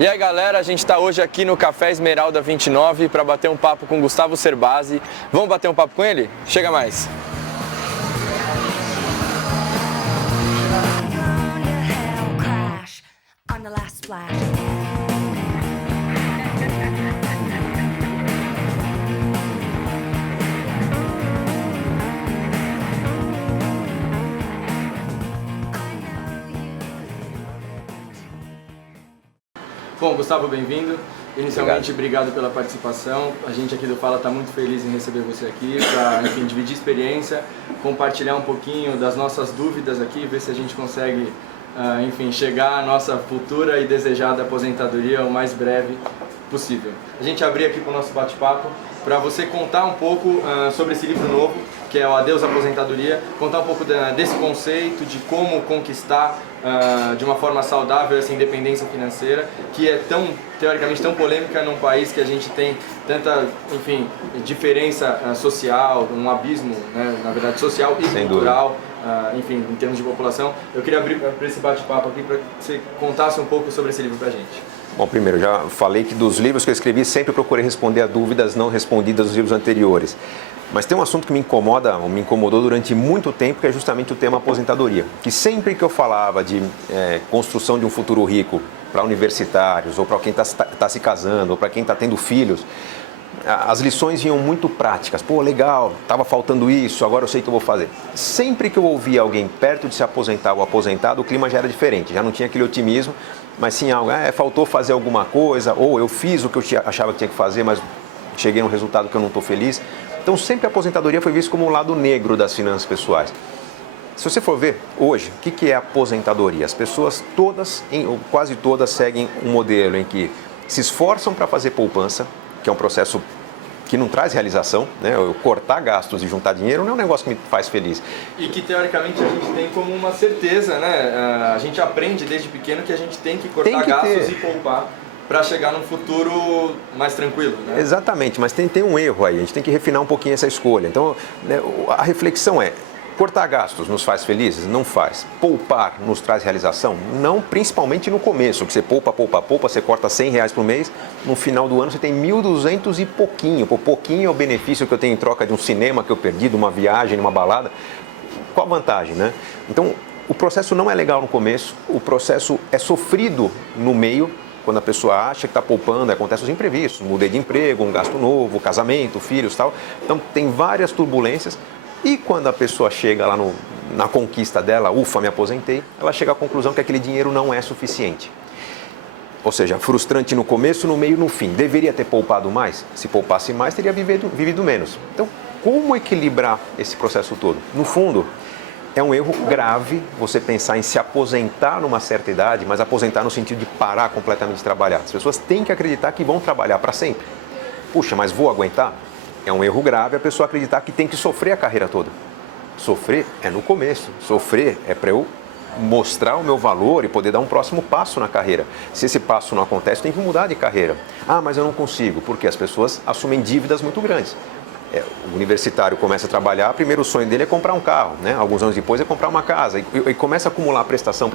E aí galera, a gente está hoje aqui no Café Esmeralda 29 para bater um papo com Gustavo Cerbasi. Vamos bater um papo com ele? Chega mais! Bom, Gustavo, bem-vindo. Inicialmente, obrigado pela participação. A gente aqui do Fala está muito feliz em receber você aqui para, enfim, dividir experiência, compartilhar um pouquinho das nossas dúvidas aqui, ver se a gente consegue, enfim, chegar à nossa futura e desejada aposentadoria o mais breve possível. A gente abrir aqui para o nosso bate-papo para você contar um pouco sobre esse livro novo, que é o Adeus Aposentadoria, contar um pouco desse conceito, de como conquistar de uma forma saudável essa independência financeira, que é tão, teoricamente, tão polêmica num país que a gente tem tanta, enfim, diferença social, um abismo, né, na verdade, social e cultural, enfim, em termos de população. Eu queria abrir para esse bate-papo aqui para que você contasse um pouco sobre esse livro para a gente. Bom, primeiro, já falei que dos livros que eu escrevi, sempre procurei responder a dúvidas não respondidas dos livros anteriores. Mas tem um assunto que me incomoda, ou me incomodou durante muito tempo, que é justamente o tema aposentadoria. Que sempre que eu falava de construção de um futuro rico para universitários, ou para quem está se casando, ou para quem está tendo filhos, as lições vinham muito práticas. Pô, legal, estava faltando isso, agora eu sei o que eu vou fazer. Sempre que eu ouvia alguém perto de se aposentar ou aposentado, o clima já era diferente, já não tinha aquele otimismo, mas sim algo, faltou fazer alguma coisa, ou eu fiz o que eu achava que tinha que fazer, mas cheguei num resultado que eu não estou feliz. Então sempre a aposentadoria foi vista como um lado negro das finanças pessoais. Se você for ver hoje, o que é aposentadoria? As pessoas todas, ou quase todas, seguem um modelo em que se esforçam para fazer poupança, que é um processo que não traz realização, né? Eu cortar gastos e juntar dinheiro não é um negócio que me faz feliz. E que teoricamente a gente tem como uma certeza, né? A gente aprende desde pequeno que a gente tem que cortar gastos e poupar para chegar num futuro mais tranquilo, né? Exatamente, mas tem um erro aí, a gente tem que refinar um pouquinho essa escolha. Então, né, a reflexão é: cortar gastos nos faz felizes? Não faz. Poupar nos traz realização? Não, principalmente no começo, que você poupa, você corta R$100 por mês, no final do ano você tem 1.200 e pouquinho. Pouquinho é o benefício que eu tenho em troca de um cinema que eu perdi, de uma viagem, de uma balada. Qual a vantagem, né? Então, o processo não é legal no começo, o processo é sofrido no meio, quando a pessoa acha que está poupando, acontecem os imprevistos, mudei de emprego, um gasto novo, casamento, filhos e tal. Então, tem várias turbulências. E quando a pessoa chega lá na conquista dela, ufa, me aposentei, ela chega à conclusão que aquele dinheiro não é suficiente. Ou seja, frustrante no começo, no meio e no fim. Deveria ter poupado mais? Se poupasse mais, teria vivido menos. Então, como equilibrar esse processo todo? No fundo, é um erro grave você pensar em se aposentar numa certa idade, mas aposentar no sentido de parar completamente de trabalhar. As pessoas têm que acreditar que vão trabalhar para sempre. Puxa, mas vou aguentar? É um erro grave a pessoa acreditar que tem que sofrer a carreira toda. Sofrer é no começo. Sofrer é para eu mostrar o meu valor e poder dar um próximo passo na carreira. Se esse passo não acontece, tem que mudar de carreira. Ah, mas eu não consigo, porque as pessoas assumem dívidas muito grandes. O universitário começa a trabalhar, o primeiro sonho dele é comprar um carro, né? Alguns anos depois é comprar uma casa e começa a acumular prestação.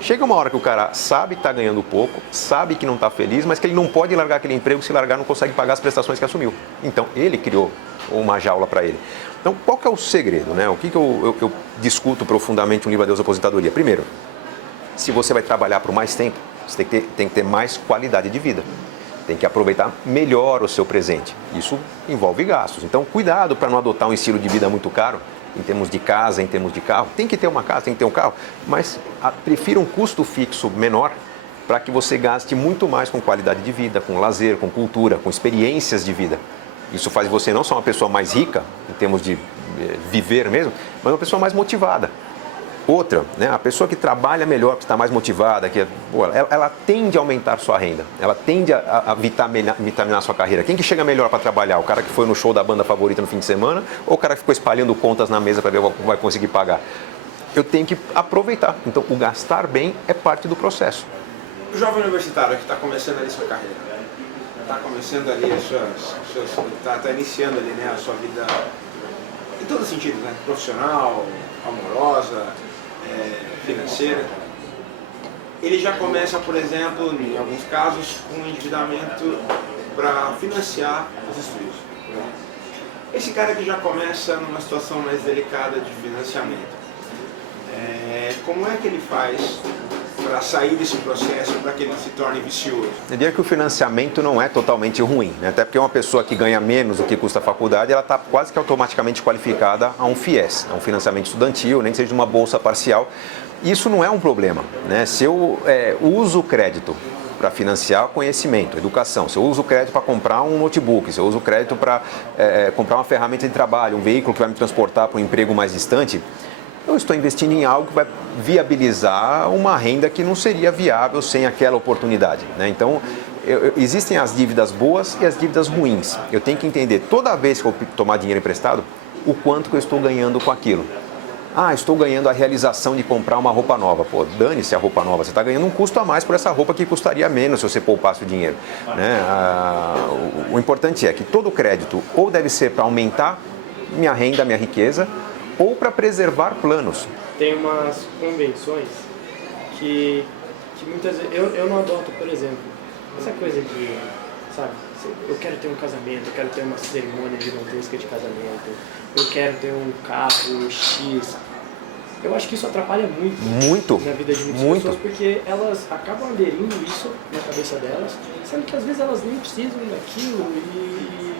Chega uma hora que o cara sabe que está ganhando pouco, sabe que não está feliz, mas que ele não pode largar aquele emprego, se largar não consegue pagar as prestações que assumiu. Então ele criou uma jaula para ele. Então qual que é o segredo, né? O que eu discuto profundamente no livro Adeus Aposentadoria? Primeiro, se você vai trabalhar por mais tempo, você tem que ter mais qualidade de vida. Tem que aproveitar melhor o seu presente. Isso envolve gastos. Então, cuidado para não adotar um estilo de vida muito caro, em termos de casa, em termos de carro. Tem que ter uma casa, tem que ter um carro, mas prefira um custo fixo menor para que você gaste muito mais com qualidade de vida, com lazer, com cultura, com experiências de vida. Isso faz você não só uma pessoa mais rica, em termos de viver mesmo, mas uma pessoa mais motivada. Outra, né, a pessoa que trabalha melhor, que está mais motivada, ela tende a aumentar sua renda, ela tende a vitaminar sua carreira. Quem que chega melhor para trabalhar? O cara que foi no show da banda favorita no fim de semana ou o cara que ficou espalhando contas na mesa para ver o que vai conseguir pagar? Eu tenho que aproveitar. Então, o gastar bem é parte do processo. O jovem universitário que está começando ali sua carreira, está começando ali está iniciando ali, né, a sua vida em todo sentido, né, profissional, amorosa, financeira. ele já começa, por exemplo, em alguns casos, com um endividamento para financiar os estudos. Esse cara que já começa numa situação mais delicada de financiamento, como é que ele faz para sair desse processo, para que ele não se torne vicioso? Eu diria que o financiamento não é totalmente ruim, né? Até porque uma pessoa que ganha menos do que custa a faculdade, ela está quase que automaticamente qualificada a um FIES, a um financiamento estudantil, nem que seja uma bolsa parcial. Isso não é um problema, né? Se eu uso o crédito para financiar conhecimento, educação, se eu uso o crédito para comprar um notebook, se eu uso o crédito para comprar uma ferramenta de trabalho, um veículo que vai me transportar para um emprego mais distante, eu estou investindo em algo que vai viabilizar uma renda que não seria viável sem aquela oportunidade, né? Então, existem as dívidas boas e as dívidas ruins. Eu tenho que entender, toda vez que eu tomar dinheiro emprestado, o quanto que eu estou ganhando com aquilo. Estou ganhando a realização de comprar uma roupa nova. Pô, dane-se a roupa nova. Você está ganhando um custo a mais por essa roupa que custaria menos se você poupasse o dinheiro, né? O importante é que todo crédito ou deve ser para aumentar minha renda, minha riqueza, ou para preservar planos. Tem umas convenções que muitas vezes eu não adoto, por exemplo, essa coisa de, sabe, eu quero ter um casamento, eu quero ter uma cerimônia gigantesca de casamento, eu quero ter um carro X. Eu acho que isso atrapalha muito na vida de muitas pessoas, porque elas acabam aderindo isso na cabeça delas, sendo que às vezes elas nem precisam daquilo e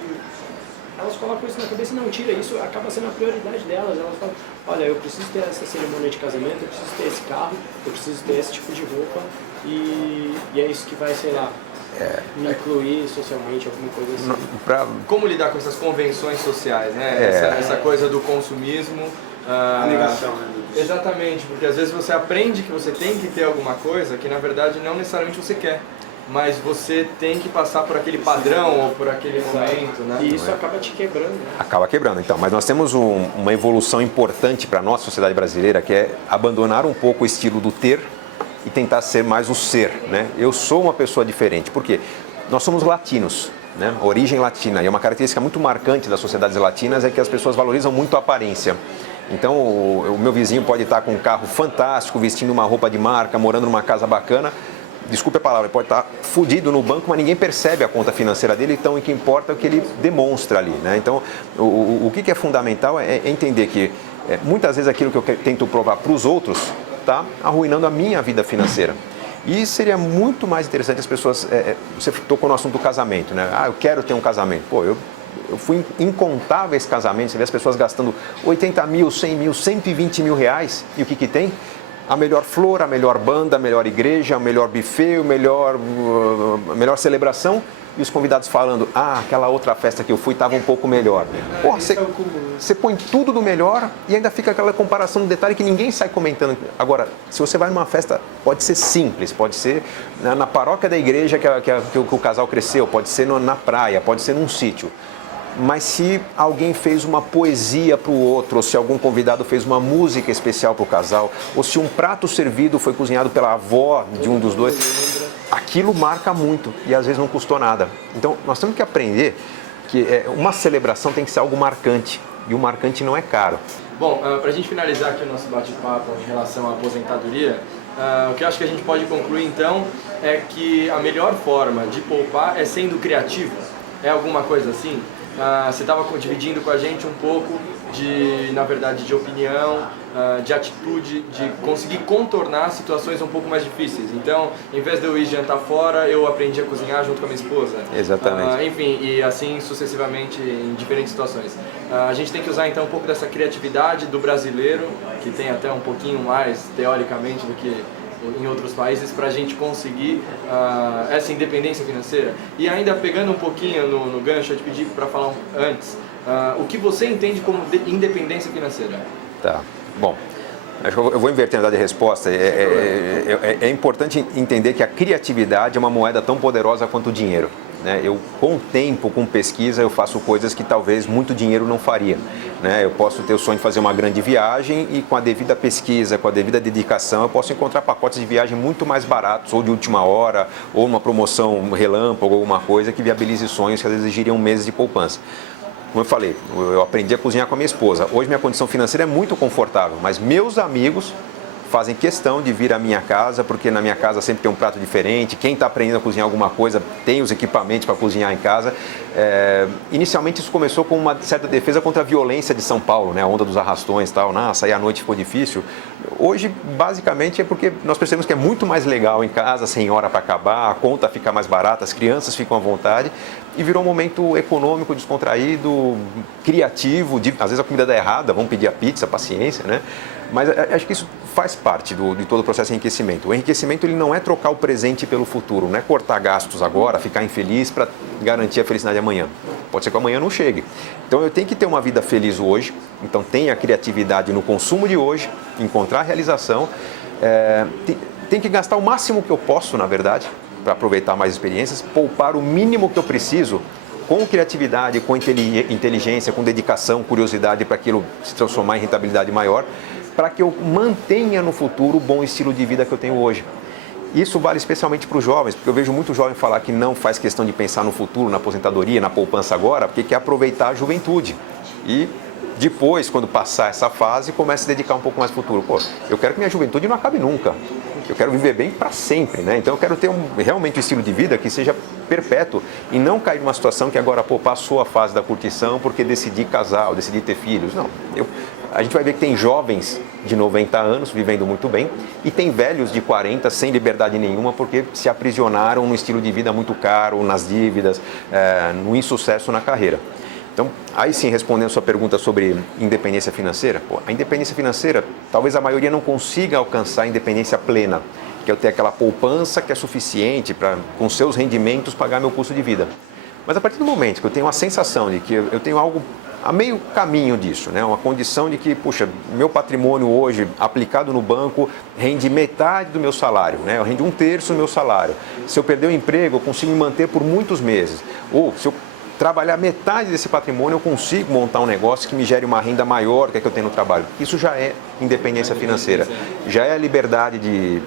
elas colocam isso na cabeça e não tira isso, acaba sendo a prioridade delas. Elas falam, olha, eu preciso ter essa cerimônia de casamento, eu preciso ter esse carro, eu preciso ter esse tipo de roupa e é isso que vai, sei lá, me incluir socialmente, alguma coisa assim. Como lidar com essas convenções sociais, né? Essa coisa do consumismo. A negação, né? Exatamente, porque às vezes você aprende que você tem que ter alguma coisa que na verdade não necessariamente você quer, mas você tem que passar por aquele padrão ou por aquele momento, né? E isso acaba te quebrando. Né? Acaba quebrando, então. Mas nós temos uma evolução importante para a nossa sociedade brasileira, que é abandonar um pouco o estilo do ter e tentar ser mais o ser, né? Eu sou uma pessoa diferente, porque nós somos latinos, né? Origem latina, e uma característica muito marcante das sociedades latinas é que as pessoas valorizam muito a aparência. Então, o meu vizinho pode estar com um carro fantástico, vestindo uma roupa de marca, morando numa casa bacana. Desculpe a palavra, ele pode estar fudido no banco, mas ninguém percebe a conta financeira dele, então o que importa é o que ele demonstra ali, né? Então, o que é fundamental é entender que muitas vezes aquilo que eu tento provar para os outros está arruinando a minha vida financeira. E seria muito mais interessante as pessoas... você tocou no assunto do casamento, né? Eu quero ter um casamento. Pô, eu fui em incontáveis casamentos, você vê as pessoas gastando 80 mil, 100 mil, 120 mil reais, e o que tem? A melhor flor, a melhor banda, a melhor igreja, o melhor buffet, a melhor celebração, e os convidados falando, aquela outra festa que eu fui estava um pouco melhor. Pô, você põe tudo do melhor e ainda fica aquela comparação do detalhe que ninguém sai comentando. Agora, se você vai numa festa, pode ser simples, pode ser na paróquia da igreja que o casal cresceu, pode ser na praia, pode ser num sítio. Mas se alguém fez uma poesia para o outro, ou se algum convidado fez uma música especial para o casal, ou se um prato servido foi cozinhado pela avó de um dos dois, aquilo marca muito e às vezes não custou nada. Então nós temos que aprender que uma celebração tem que ser algo marcante, e o marcante não é caro. Bom, para a gente finalizar aqui o nosso bate-papo em relação à aposentadoria, o que eu acho que a gente pode concluir então é que a melhor forma de poupar é sendo criativo. É alguma coisa assim? Você estava dividindo com a gente um pouco na verdade, de opinião, de atitude, de conseguir contornar situações um pouco mais difíceis. Então, em vez de eu ir jantar fora, eu aprendi a cozinhar junto com a minha esposa. Exatamente. Enfim, e assim sucessivamente em diferentes situações. A gente tem que usar então um pouco dessa criatividade do brasileiro, que tem até um pouquinho mais, teoricamente, do que em outros países, para a gente conseguir essa independência financeira. E ainda pegando um pouquinho no gancho, eu te pedi para falar antes, o que você entende como independência financeira? Tá, bom, acho que eu vou inverter na verdade a resposta. É importante entender que a criatividade é uma moeda tão poderosa quanto o dinheiro. Eu, com tempo, com pesquisa, eu faço coisas que talvez muito dinheiro não faria. Eu posso ter o sonho de fazer uma grande viagem e com a devida pesquisa, com a devida dedicação, eu posso encontrar pacotes de viagem muito mais baratos, ou de última hora, ou uma promoção relâmpago, alguma coisa que viabilize sonhos que às vezes exigiriam meses de poupança. Como eu falei, eu aprendi a cozinhar com a minha esposa. Hoje minha condição financeira é muito confortável, mas meus amigos fazem questão de vir à minha casa, porque na minha casa sempre tem um prato diferente, quem está aprendendo a cozinhar alguma coisa tem os equipamentos para cozinhar em casa. Inicialmente isso começou com uma certa defesa contra a violência de São Paulo, né? A onda dos arrastões e tal, sair à noite ficou difícil. Hoje, basicamente, é porque nós percebemos que é muito mais legal em casa, sem hora para acabar, a conta fica mais barata, as crianças ficam à vontade, e virou um momento econômico, descontraído, criativo, às vezes a comida dá errada, vamos pedir a pizza, paciência, né? Mas acho que isso faz parte de todo o processo de enriquecimento. O enriquecimento ele não é trocar o presente pelo futuro, não é cortar gastos agora, ficar infeliz para garantir a felicidade amanhã. Pode ser que amanhã não chegue. Então eu tenho que ter uma vida feliz hoje, então tenha criatividade no consumo de hoje, encontrar a realização, tem que gastar o máximo que eu posso, na verdade, para aproveitar mais experiências, poupar o mínimo que eu preciso, com criatividade, com inteligência, com dedicação, curiosidade para aquilo se transformar em rentabilidade maior, para que eu mantenha no futuro o bom estilo de vida que eu tenho hoje. Isso vale especialmente para os jovens, porque eu vejo muito jovem falar que não faz questão de pensar no futuro, na aposentadoria, na poupança agora, porque quer aproveitar a juventude. E depois, quando passar essa fase, começa a se dedicar um pouco mais ao futuro. Pô, eu quero que minha juventude não acabe nunca. Eu quero viver bem para sempre, né? Então eu quero ter realmente um estilo de vida que seja perpétuo e não cair numa situação que agora, passou a fase da curtição porque decidi casar ou decidi ter filhos. Não, a gente vai ver que tem jovens de 90 anos vivendo muito bem e tem velhos de 40 sem liberdade nenhuma porque se aprisionaram num estilo de vida muito caro, nas dívidas, no insucesso na carreira. Então, aí sim, respondendo a sua pergunta sobre independência financeira, a independência financeira, talvez a maioria não consiga alcançar a independência plena, que é eu ter aquela poupança que é suficiente para, com seus rendimentos, pagar meu custo de vida. Mas a partir do momento que eu tenho uma sensação de que eu tenho algo a meio caminho disso, né? Uma condição de que, puxa, meu patrimônio hoje aplicado no banco rende metade do meu salário, né? Eu rende 1/3 do meu salário. Se eu perder o emprego, eu consigo me manter por muitos meses. Ou se eu trabalhar metade desse patrimônio, eu consigo montar um negócio que me gere uma renda maior do que eu tenho no trabalho. Isso já é independência financeira. Já é a liberdade de...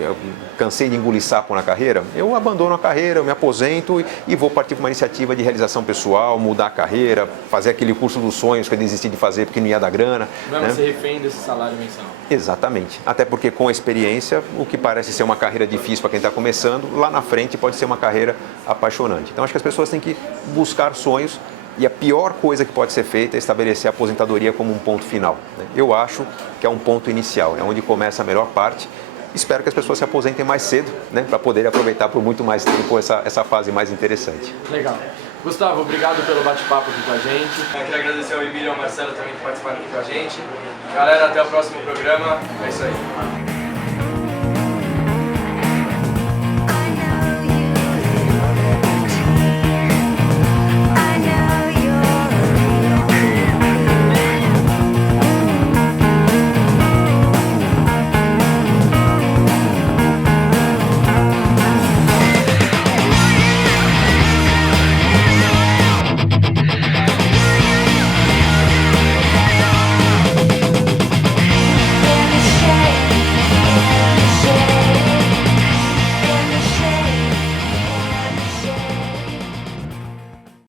Eu cansei de engolir sapo na carreira, eu abandono a carreira, eu me aposento e vou partir para uma iniciativa de realização pessoal, mudar a carreira, fazer aquele curso dos sonhos que eu desisti de fazer porque não ia dar grana. Não é você refém desse salário mensal. Exatamente. Até porque com a experiência, o que parece ser uma carreira difícil para quem está começando, lá na frente pode ser uma carreira apaixonante. Então acho que as pessoas têm que buscar sonhos e a pior coisa que pode ser feita é estabelecer a aposentadoria como um ponto final. Eu acho que é um ponto inicial, é onde começa a melhor parte. Espero que as pessoas se aposentem mais cedo, né, para poderem aproveitar por muito mais tempo essa fase mais interessante. Legal. Gustavo, obrigado pelo bate-papo aqui com a gente. Eu quero agradecer ao Emílio e ao Marcelo também que participaram aqui com a gente. Galera, até o próximo programa. É isso aí.